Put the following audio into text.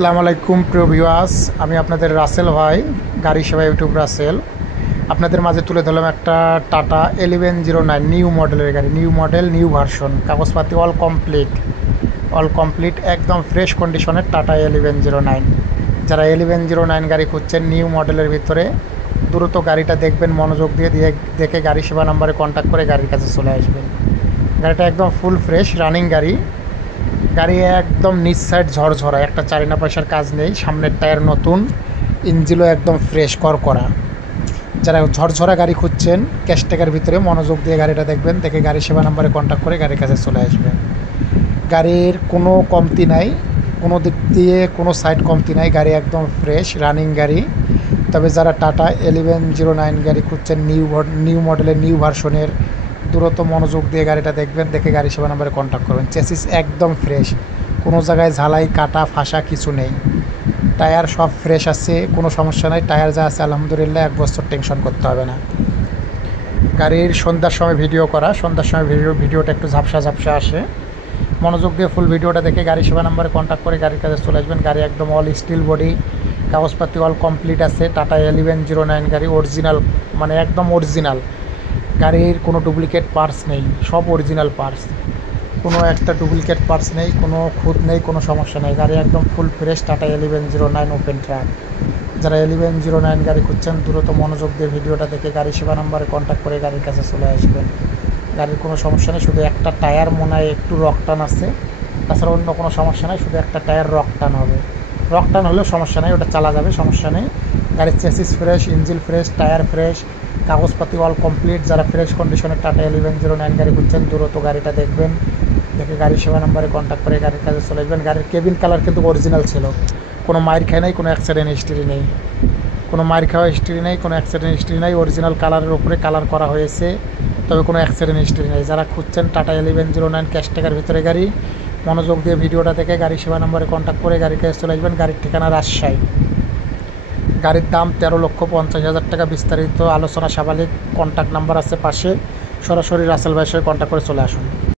আসসালামু আলাইকুম প্রিয় ভিউয়ার্স, আমি আপনাদের রাসেল ভাই, গাড়ি সেবা ইউটিউব রাসেল। আপনাদের মাঝে তুলে ধরলাম একটা টাটা 1109 নিউ মডেলের গাড়ি, নিউ মডেল নিউ ভার্সন, কাগজপাতি অল কমপ্লিট একদম ফ্রেশ কন্ডিশনের টাটা 1109। যারা 1109 গাড়ি খুঁজছেন নিউ মডেলের ভিতরে, দ্রুত গাড়িটা দেখবেন, মনোযোগ দিয়ে দেখে গাড়ি সেবা নাম্বারে কন্ট্যাক্ট করে গাড়ির কাছে চলে আসবেন। গাড়িটা একদম ফুল ফ্রেশ রানিং গাড়ি একদম নিচ সাইড ঝরঝরা, একটা চারিনা পয়সার কাজ নেই, সামনের টায়ার নতুন, ইঞ্জিনও একদম ফ্রেশ করা। যারা ঝরঝরা গাড়ি খুঁজছেন ক্যাশটেকের ভিতরে, মনোযোগ দিয়ে গাড়িটা দেখবেন, দেখে গাড়ি সেবা নাম্বারে কন্ট্যাক্ট করে গাড়ির কাছে চলে আসবেন। গাড়ির কোনো কমতি নাই, কোনো দিক দিয়ে কোনো সাইড কমতি নাই, গাড়ি একদম ফ্রেশ রানিং গাড়ি। তবে যারা টাটা 1109 গাড়ি খুঁজছেন নিউ মডেলের নিউ ভার্সনের, দ্রুত মনোযোগ দিয়ে গাড়িটা দেখবেন, দেখে গাড়ি সেবা নাম্বারে কন্ট্যাক্ট করবেন। চেসিস একদম ফ্রেশ, কোনো জায়গায় ঝালাই কাটা ফাঁসা কিছু নেই, টায়ার সব ফ্রেশ আছে, কোনো সমস্যা নাই। টায়ার যা আছে আলহামদুলিল্লাহ, 1 বছর টেনশন করতে হবে না। গাড়ির সন্ধ্যার সময় ভিডিও করা, সন্ধ্যার সময় ভিডিওটা একটু ঝাপসা আসে। মনোযোগ দিয়ে ফুল ভিডিওটা দেখে গাড়ি সেবা নাম্বারে কন্ট্যাক্ট করে গাড়ির কাছে চলে আসবেন। গাড়ি একদম অল স্টিল বডি, কাগজপাতি অল কমপ্লিট আছে। টাটা 1109 গাড়ি অরিজিনাল, মানে একদম অরিজিনাল। গাড়ির কোনো ডুপ্লিকেট পার্টস নেই, সব অরিজিনাল পার্টস, কোনো একটা ডুপ্লিকেট পার্টস নেই, কোনো খুঁত নেই, কোনো সমস্যা নেই। গাড়ি একদম full fresh tata 1109 open truck. যারা 1109 গাড়ি খুঁজছেন, দ্রুত মনোযোগ দিয়ে ভিডিওটা দেখে গাড়ি সেবা নাম্বারে কন্ট্যাক্ট করে গাড়ির কাছে চলে আসবেন। গাড়ির কোনো সমস্যা নেই, শুধু একটা টায়ার মনে হয় একটু রকটান আছে, তাছাড়া অন্য কোনো সমস্যা নেই, শুধু একটা টায়ার রকটান হবে। রকটান হলেও সমস্যা নেই, ওটা চালা যাবে, সমস্যা নেই। গাড়ির chassis fresh, engine fresh, tyre fresh, কাগজপাতি অল কমপ্লিট। যারা ফ্রেশ কন্ডিশনের টাটা 1109 গাড়ি খুঁজছেন, দ্রুত গাড়িটা দেখবেন, দেখে গাড়ি সেবা নাম্বারে কন্ট্যাক্ট করে গাড়ির কাছে চলে আসবেন। গাড়ির কেবিন কালার কিন্তু অরিজিনাল ছিল, কোনো মায়ের খায় নাই, কোনো অ্যাক্সিডেন্ট হিস্ট্রি নেই, কোনো মায়ের খাওয়া হিস্ট্রি নেই, কোনো অ্যাক্সিডেন্ট হিস্ট্রি নেই। অরিজিনাল কালারের উপরে কালার করা হয়েছে, তবে কোনো অ্যাক্সিডেন্ট হিস্ট্রি নেই। যারা খুঁজছেন টাটা 1109 ক্যাশটেকের ভিতরে গাড়ি, মনোযোগ দিয়ে ভিডিওটা দেখে গাড়ি সেবা নাম্বারে কন্ট্যাক্ট করে গাড়ির কাছে চলে আসবেন। গাড়ির ঠিকানা রাজশাহী। গাড়ির দাম 13,50,000 টাকা। বিস্তারিত আলোচনা সাবালিক, কন্ট্যাক্ট নাম্বার আছে পাশে, সরাসরি রাসেল ভাইয়ের সাথে কন্ট্যাক্ট করে চলে আসুন।